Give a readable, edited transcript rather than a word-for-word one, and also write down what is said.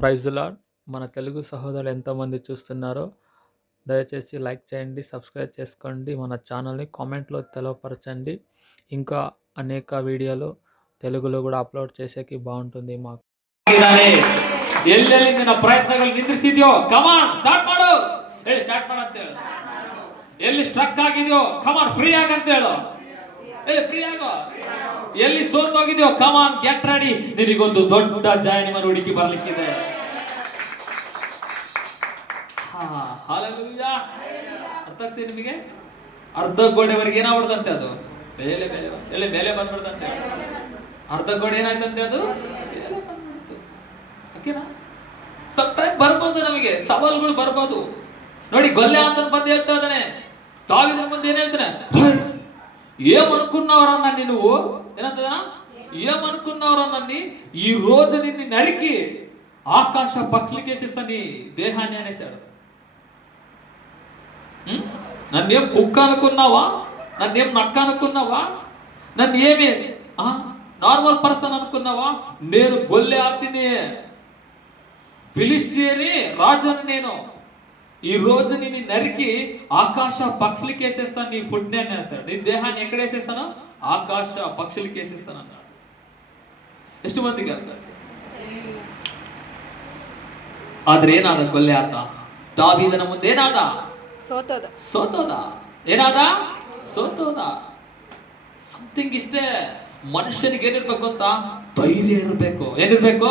Praise lord. మన తెలుగు సహోదరులు ఎంతోమంది చూస్తున్నారో దయచేసి లైక్ చేయండి, సబ్స్క్రైబ్ చేసుకోండి. మన ఛానల్ని కామెంట్లో తెలవపరచండి. ఇంకా అనేక వీడియోలు తెలుగులో ಕೂಡ ಅಪ್ಲೋಡ್ చేసేకి ಬಾಗುಂటుంది ಮಾకు. ಎಲ್ಲೆಲ್ಲಿ ನಿನ್ನ ಪ್ರಯತ್ನಗಳು ನಿಂದ್ರಿಸಿದ್ಯೋ ಕಮಾನ್ ಸ್ಟಾರ್ಟ್ ಮಾಡು, ಹೇಳಿ ಸ್ಟಾರ್ಟ್ ಮಾಡು ಅಂತ ಹೇಳು. ಎಲ್ಲಿ ಸ್ಟ್ರಕ್ ಆಗಿದೆಯೋ ಕಮಾನ್ ಫ್ರೀ ಆಗಂತ ಹೇಳು, ಹೇಳಿ ಫ್ರೀ ಆಗೋ. ಎಲ್ಲಿ ಸೋತೋಗಿದೆಯೋ ಕಮಾನ್ ಗೆಟ್ ರೆಡಿ, ನಿನಗೊಂದು ದೊಡ್ಡ ಜಯ ನಿಮ್ಮ ಹುಡುಕಿ ಬರ್ಲಿಕ್ಕಿದೆ. ಹಾಲೆಲೂಯಾ. ಅರ್ಥ ಆಗ್ತದೆ ನಿಮಗೆ? ಅರ್ಧ ಗೋಡೆವರೆಗೆ ಏನಾಗ್ಬಿಡ್ದಂತೆ ಅದು ಮೇಲೆ ಮೇಲೆ ಎಲ್ಲಿ ಮೇಲೆ ಬಂದ್ಬಿಡ್ದಂತೆ. ಅರ್ಧ ಗೋಡೆ ಏನಾಯ್ತಂತೆ ಅದು ಓಕೆನಾ? ಸಮ್ ಟೈಮ್ ಬರ್ಬೋದು, ನಮಗೆ ಸವಾಲ್ಗಳು ಬರ್ಬೋದು. ನೋಡಿ ಗೊಲ್ಲೆ ಅಂತ ಬಂದು ಹೇಳ್ತಾ ಇದ್ದಾನೆ, ದಾವೀದನ ಮುಂದೆ ಏನ್ ಹೇಳ್ತಾನೆ, ఏం అనుకున్నావరన్నా నువ్వు ಏನಂತದ, ఏం అనుకున్నావరన్నీ ఈ రోజు నిన్ను నరికి ఆకాశ పక్షులకేసిస్తా నీ దేహాన్ని అనేసాడు. నన్నేం కుక్క అనుకున్నావా, నన్నేం నక్క అనుకున్నావా, నన్ను ఏమి నార్మల్ పర్సన్ అనుకున్నావా? నేను గొల్లె ఆతిని, ఫిలిస్టియని రాజుని. నేను ఈ రోజు నిన్ను నరికి ఆకాశ పక్షులకి వేసేస్తాను, నీ ఫుడ్ ని అనేస్తాడు. నీ దేహాన్ని ఎక్కడ వేసేస్తాను? ఆకాశ పక్షులకి వేసేస్తాను అన్నాడు. ಎಷ್ಟು ಮಂದಿಗೆ ಅರ್ಥ? ಆದ್ರೆ ಏನಾದ ಗೊಲ್ಲೆ ಆತ ದಾವೀದನ ಮುಂದೆ ಏನಾದ? ಸೋತೋದ. ಏನಾದ? ಸೋತೋದ. ಸಮಥಿಂಗ್ ಇಷ್ಟೇ. ಮನುಷ್ಯನಿಗೆ ಏನಿರ್ಬೇಕು ಗೊತ್ತಾ? ಧೈರ್ಯ ಇರಬೇಕು. ಏನಿರ್ಬೇಕು?